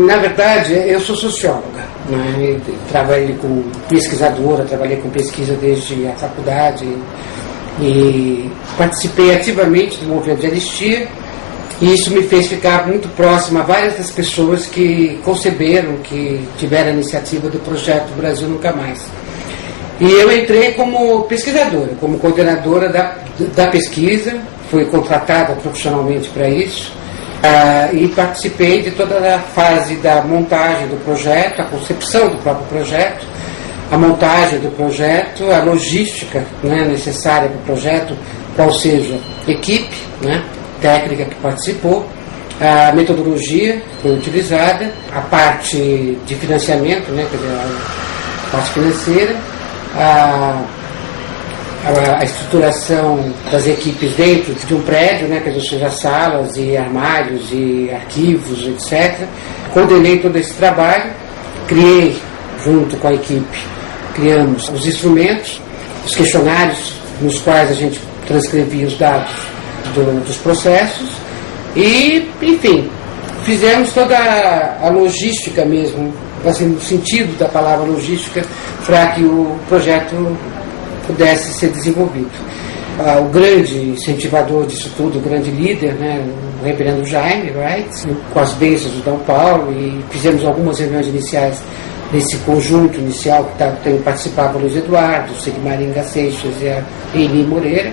Na verdade, eu sou socióloga, né? Trabalhei com pesquisadora, trabalhei com pesquisa desde a faculdade e participei ativamente do movimento de anistia, e isso me fez ficar muito próxima a várias das pessoas que conceberam, que tiveram a iniciativa do projeto Brasil Nunca Mais. E eu entrei como pesquisadora, como coordenadora da pesquisa, fui contratada profissionalmente para isso, e participei de toda a fase da montagem do projeto, a concepção do próprio projeto, a montagem do projeto, a logística, né, necessária para o projeto, qual seja equipe, né, técnica que participou, a metodologia que foi utilizada, a parte de financiamento, né, quer dizer, a parte financeira, a estruturação das equipes dentro de um prédio, né, quer dizer, seja salas e armários e arquivos, etc. Coordenei todo esse trabalho, criei, junto com a equipe, criamos os instrumentos, os questionários nos quais a gente transcrevia os dados dos processos e, enfim, fizemos toda a logística mesmo, assim, no sentido da palavra logística, para que o projeto pudesse ser desenvolvido. O grande incentivador disso tudo, o grande líder, né, o reverendo Jaime Wright, com as bênçãos do Dom Paulo, e fizemos algumas reuniões iniciais nesse conjunto inicial que participava o Luiz Eduardo, o Sigmaringa Seixas e a Amy Moreira,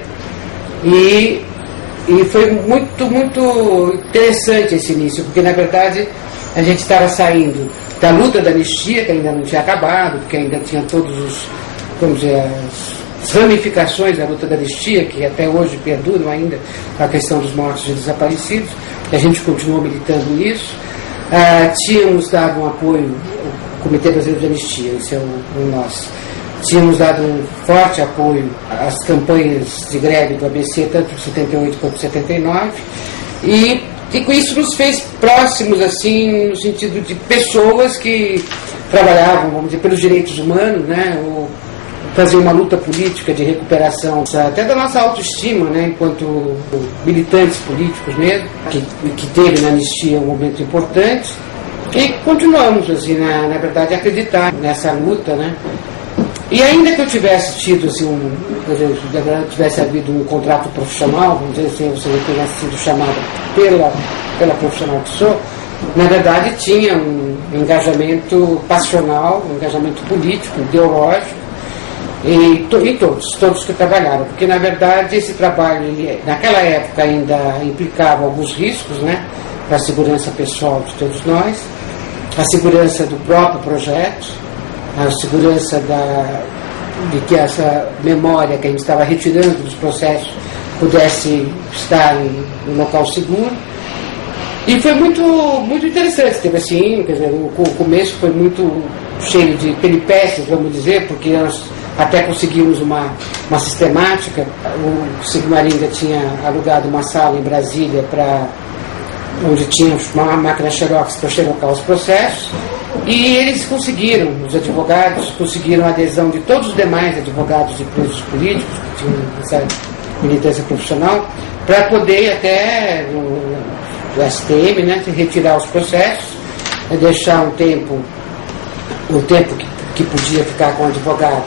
e foi muito, muito interessante esse início, porque na verdade a gente estava saindo da luta da anistia, que ainda não tinha acabado, porque ainda tinha todos os, vamos dizer, as ramificações da luta da anistia, que até hoje perduram ainda, a questão dos mortos e desaparecidos, e a gente continuou militando nisso. Tínhamos dado um apoio, o Comitê Brasileiro de Anistia, esse é o nosso, tínhamos dado um forte apoio às campanhas de greve do ABC, tanto de 78 quanto de 79, e com isso nos fez próximos, assim, no sentido de pessoas que trabalhavam, vamos dizer, pelos direitos humanos, né, ou faziam uma luta política de recuperação até da nossa autoestima, né, enquanto militantes políticos mesmo, que teve na anistia um momento importante, e continuamos, assim, na verdade, a acreditar nessa luta, né. E ainda que eu tivesse tido, assim, tivesse havido um contrato profissional, vamos dizer assim, você tenha sido chamada pela profissional que sou, na verdade tinha um engajamento passional, um engajamento político, ideológico, e todos que trabalharam, porque na verdade esse trabalho, naquela época ainda implicava alguns riscos, né, para a segurança pessoal de todos nós, a segurança do próprio projeto, a segurança de que essa memória que a gente estava retirando dos processos pudesse estar em um local seguro. E foi muito, muito interessante, teve assim, quer dizer, o começo foi muito cheio de peripécias, vamos dizer, porque nós até conseguimos uma sistemática. O Sigmaringa tinha alugado uma sala em Brasília onde tinha uma máquina Xerox para xerocar os processos, e eles conseguiram, os advogados conseguiram a adesão de todos os demais advogados de presos políticos que tinham essa militância profissional, para poder até no STM, né, retirar os processos, deixar o tempo que podia ficar com o advogado,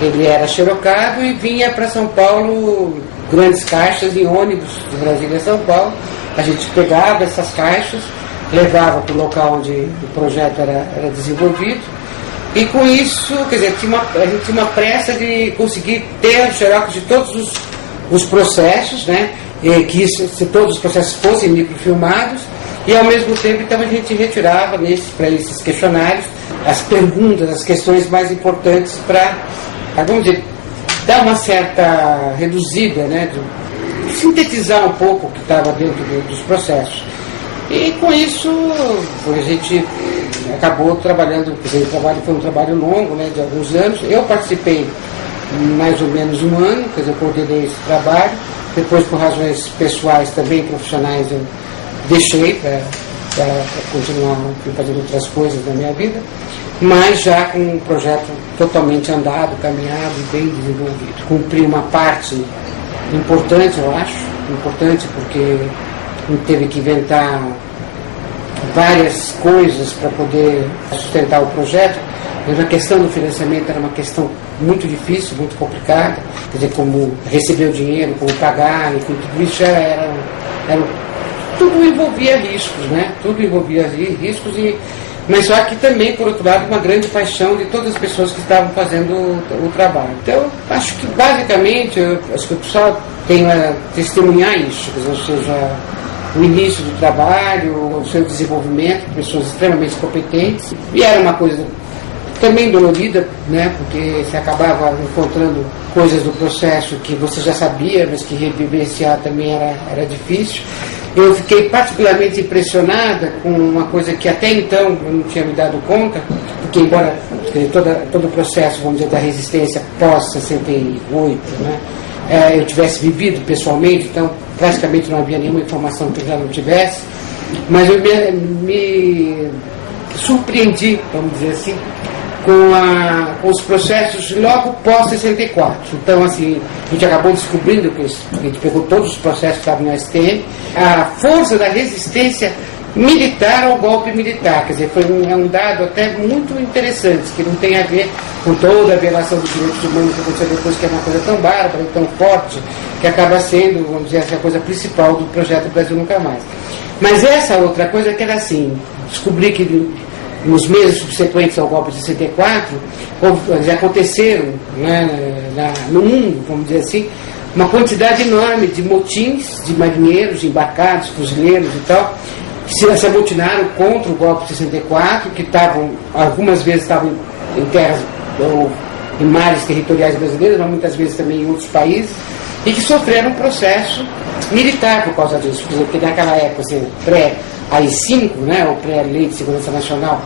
ele era xerocado e vinha para São Paulo, grandes caixas em ônibus de Brasília a São Paulo. A gente pegava essas caixas, levava para o local onde o projeto era desenvolvido, e com isso, quer dizer, a gente tinha uma pressa de conseguir ter xerox de todos os processos, né, se todos os processos fossem microfilmados, e ao mesmo tempo então a gente retirava para esses questionários as perguntas, as questões mais importantes para, vamos dizer, dar uma certa reduzida, né, sintetizar um pouco o que estava dentro dos processos. E com isso a gente acabou trabalhando, quer dizer, o trabalho foi um trabalho longo, né, de alguns anos. Eu participei mais ou menos um ano, quer dizer, eu coordenei esse trabalho. Depois, por razões pessoais, também profissionais, eu deixei para continuar fazendo outras coisas na minha vida, mas já com um projeto totalmente andado, caminhado e bem desenvolvido. Cumpri uma parte importante, eu acho, importante porque teve que inventar várias coisas para poder sustentar o projeto. Mas a questão do financiamento era uma questão muito difícil, muito complicada. Quer dizer, como receber o dinheiro, como pagar, enfim, tudo isso tudo envolvia riscos, né? Tudo envolvia riscos, mas só que também, por outro lado, uma grande paixão de todas as pessoas que estavam fazendo o trabalho. Então, acho que basicamente, acho que o pessoal tem a testemunhar isso, ou seja, o início do trabalho, o seu desenvolvimento, pessoas extremamente competentes, e era uma coisa também dolorida, né, porque você acabava encontrando coisas do processo que você já sabia, mas que revivenciar também era difícil. Eu fiquei particularmente impressionada com uma coisa que até então eu não tinha me dado conta, porque embora todo o processo, vamos dizer, da resistência pós-68, né, eu tivesse vivido pessoalmente, então praticamente não havia nenhuma informação que eu já não tivesse, mas eu me surpreendi, vamos dizer assim, com os processos logo pós-64. Então, assim, a gente acabou descobrindo, que a gente pegou todos os processos que estavam no STM, a força da resistência militar ao golpe militar. Quer dizer, foi um dado até muito interessante, que não tem a ver com toda a violação dos direitos humanos que aconteceu depois, que é uma coisa tão bárbara e tão forte, que acaba sendo, vamos dizer, essa coisa principal do projeto Brasil Nunca Mais. Mas essa outra coisa que era assim, descobri que nos meses subsequentes ao golpe de 64, já aconteceram, né, no mundo, vamos dizer assim, uma quantidade enorme de motins de marinheiros, embarcados, fuzileiros e tal, que se amotinaram contra o golpe de 64, que algumas vezes estavam em terras ou em mares territoriais brasileiras, mas muitas vezes também em outros países, e que sofreram um processo militar por causa disso, porque naquela época, assim, pré-AI-5, né, ou pré-Lei de Segurança Nacional,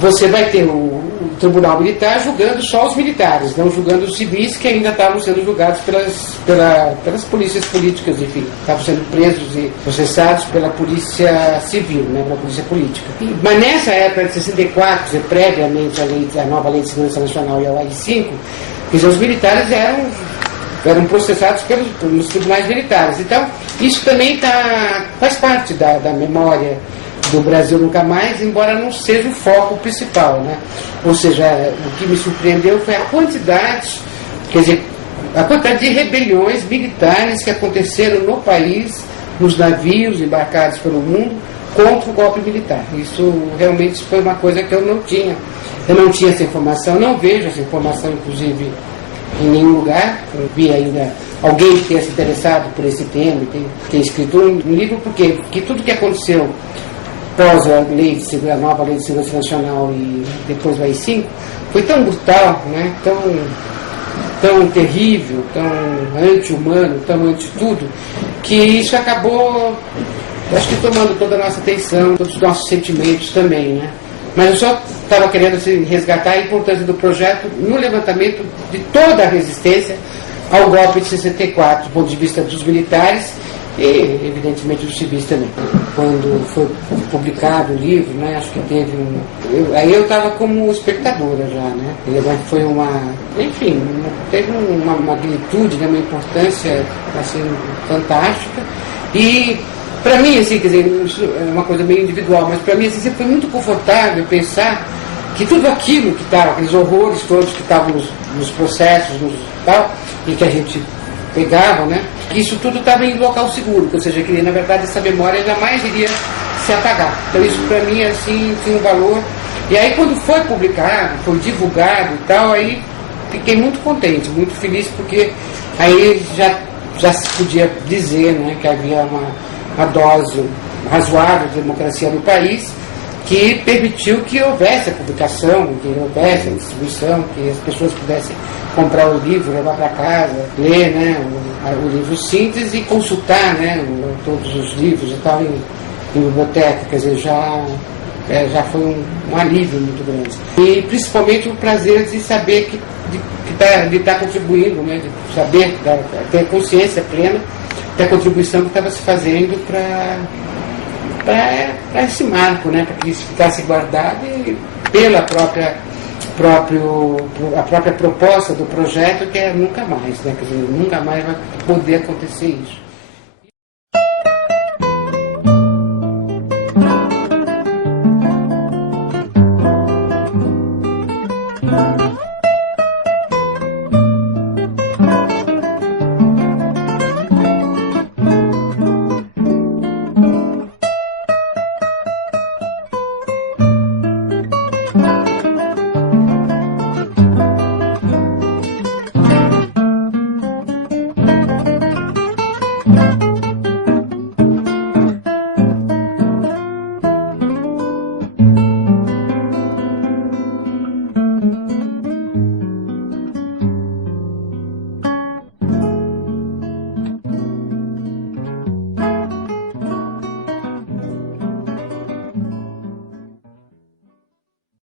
você vai ter o Tribunal Militar julgando só os militares, não julgando os civis que ainda estavam sendo julgados pelas polícias políticas, enfim, estavam sendo presos e processados pela polícia civil, né, pela polícia política. Mas nessa época de 64, previamente à nova Lei de Segurança Nacional e ao AI-5, os militares eram processados pelos tribunais militares. Então, isso também faz parte da memória do Brasil Nunca Mais, embora não seja o foco principal, né? Ou seja, o que me surpreendeu foi a quantidade de rebeliões militares que aconteceram no país, nos navios embarcados pelo mundo, contra o golpe militar. Isso realmente foi uma coisa que eu não tinha. Eu não tinha essa informação, não vejo essa informação, inclusive, em nenhum lugar. Eu vi ainda alguém que tenha se interessado por esse tema, tem escrito um livro, porque tudo que aconteceu após a nova Lei de Segurança Nacional e depois do AI-5, foi tão brutal, né? tão terrível, tão anti-humano, tão anti-tudo, que isso acabou, acho que tomando toda a nossa atenção, todos os nossos sentimentos também, né? Mas eu só estava querendo resgatar a importância do projeto no levantamento de toda a resistência ao golpe de 64, do ponto de vista dos militares e, evidentemente, dos civis também. Quando foi publicado o livro, né, acho que teve aí eu estava como espectadora já, né? Foi teve uma magnitude, né, uma importância assim, fantástica. E, para mim, assim, quer dizer, isso é uma coisa meio individual, mas para mim assim, sempre foi muito confortável pensar que tudo aquilo que estava, aqueles horrores todos que estavam nos processos, tal, e que a gente pegava, né? Que isso tudo estava em local seguro, ou seja, que na verdade essa memória jamais iria se apagar. Então isso para mim assim tinha um valor. E aí quando foi publicado, foi divulgado e tal, aí fiquei muito contente, muito feliz, porque aí já se podia dizer, né, que havia uma dose razoável de democracia no país, que permitiu que houvesse a publicação, que houvesse a distribuição, que as pessoas pudessem comprar o livro, levar para casa, ler, né, o livro síntese e consultar, né, todos os livros e tal em biblioteca. Quer dizer, já foi um alívio muito grande. E principalmente o prazer de saber de estar contribuindo, né, de saber, ter consciência plena da contribuição que estava se fazendo para esse marco, né, para que isso ficasse guardado e pela a própria proposta do projeto, que é nunca mais, né, quer dizer, nunca mais vai poder acontecer isso.